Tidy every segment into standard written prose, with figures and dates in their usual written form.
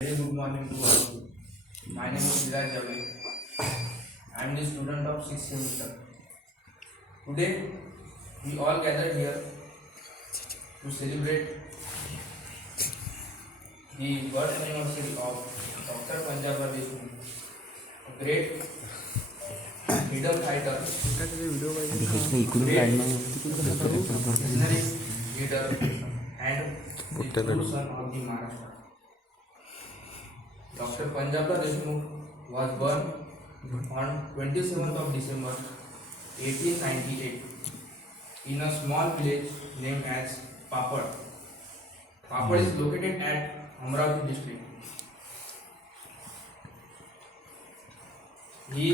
Very good morning to all. My name is Viraj Javed. I am the student of 6th semester. Today, we all gathered here to celebrate the birth anniversary of Dr. Panjabrao Deshmukh, a great freedom fighter, great visionary leader, and the true son of the Maharashtra. Dr. Panjabrao Deshmukh was born on 27th of December 1898 in a small village named as Papad. Papad is located at Amravati district. He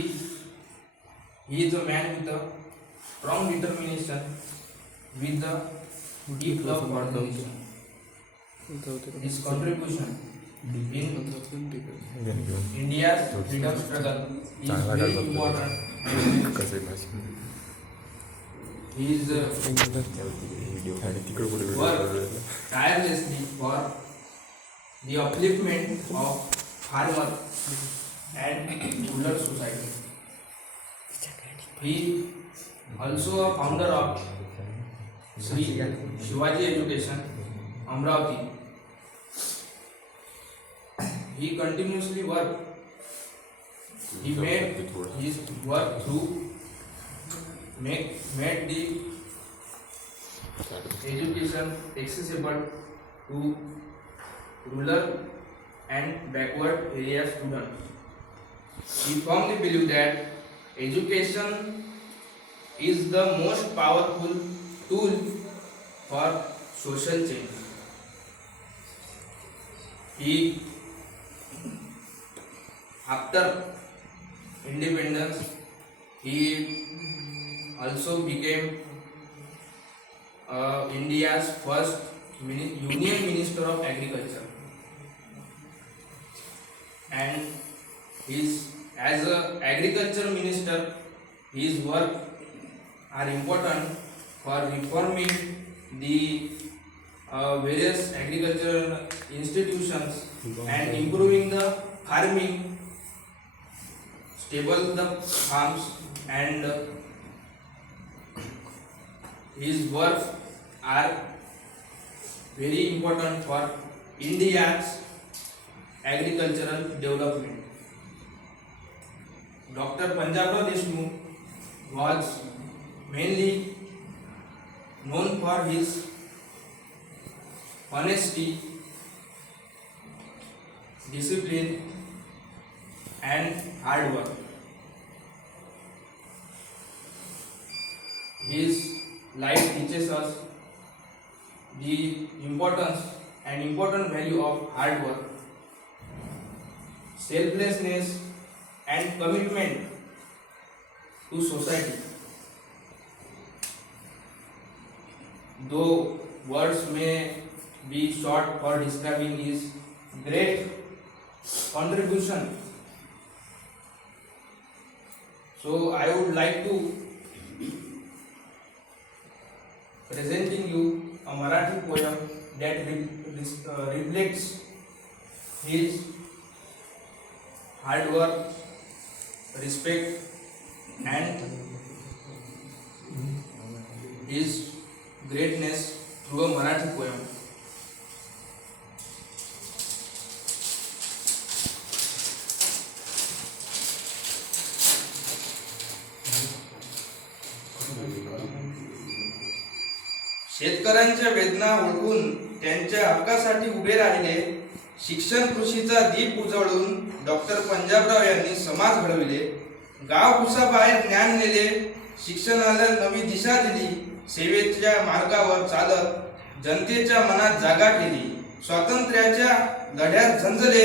is a man with a strong determination, with the deep love for the nation. His contribution in India's freedom struggle is very important. His work tirelessly for the upliftment of farmer and rural society. He also a founder of Sri Shivaji Education, Amravati. He continuously worked. He made his work through made the education accessible to rural and backward area students. He firmly believed that education is the most powerful tool for social change. After independence, he also became India's first Union Minister of Agriculture, and as an agriculture minister, his work are important for reforming the various agricultural institutions and improving the farming, stable the farms, and his work are very important for India's agricultural development. Dr. Panjabrao Deshmukh was mainly known for his honesty, discipline, and hard work. His life teaches us the importance and important value of hard work, selflessness, and commitment to society. Though words may be short for describing his great contribution, so I would like to presenting you a Marathi poem that reflects his hard work, respect, and his greatness through a Marathi poem. शेतकऱ्यांच्या वेदना ओळखून त्यांच्या हक्कासाठी उभे राहिले, शिक्षण कृषीचा दीप उजळून doctor Panjabrao यांनी समाज घडविले, गाव कुसाबाहेर ज्ञान नेले, शिक्षणाला नवी दिशा दिली, सेवेच्या मार्गावर चालत जनतेच्या मनात जागा केली, स्वातंत्र्याच्या लढ्यात झंजले,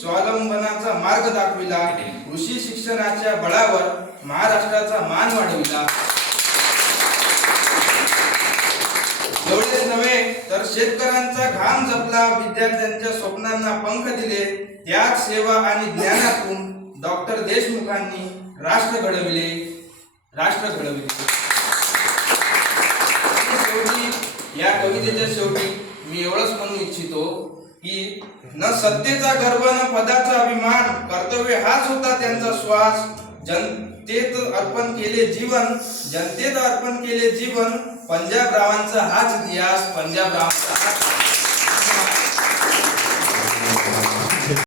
स्वावलंबनाचा मार्ग दाखविला, कृषी शिक्षणाच्या बळावर महाराष्ट्राचा मान वाढविला. एवढेच नव्हे तर शेतकऱ्यांचा घाम जपला, विद्यार्थ्यांच्या स्वप्नांना पंख दिले, त्याग, सेवा आणि ज्ञानातून डॉक्टर देशमुखांनी राष्ट्र घडविले. शेवटी या कवितेच्या शेवटी मी एवढंच म्हणू इच्छितो की न सत्तेचा गर्व न पदाचा अभिमान, कर्तव्य हाच होता त्यांचा श्वास. जनतेत अर्पण केले जीवन, जनतेत अर्पण केले जीवन. पंजाबरावांचा हाच इतिहास, पंजाबरावांचा हाच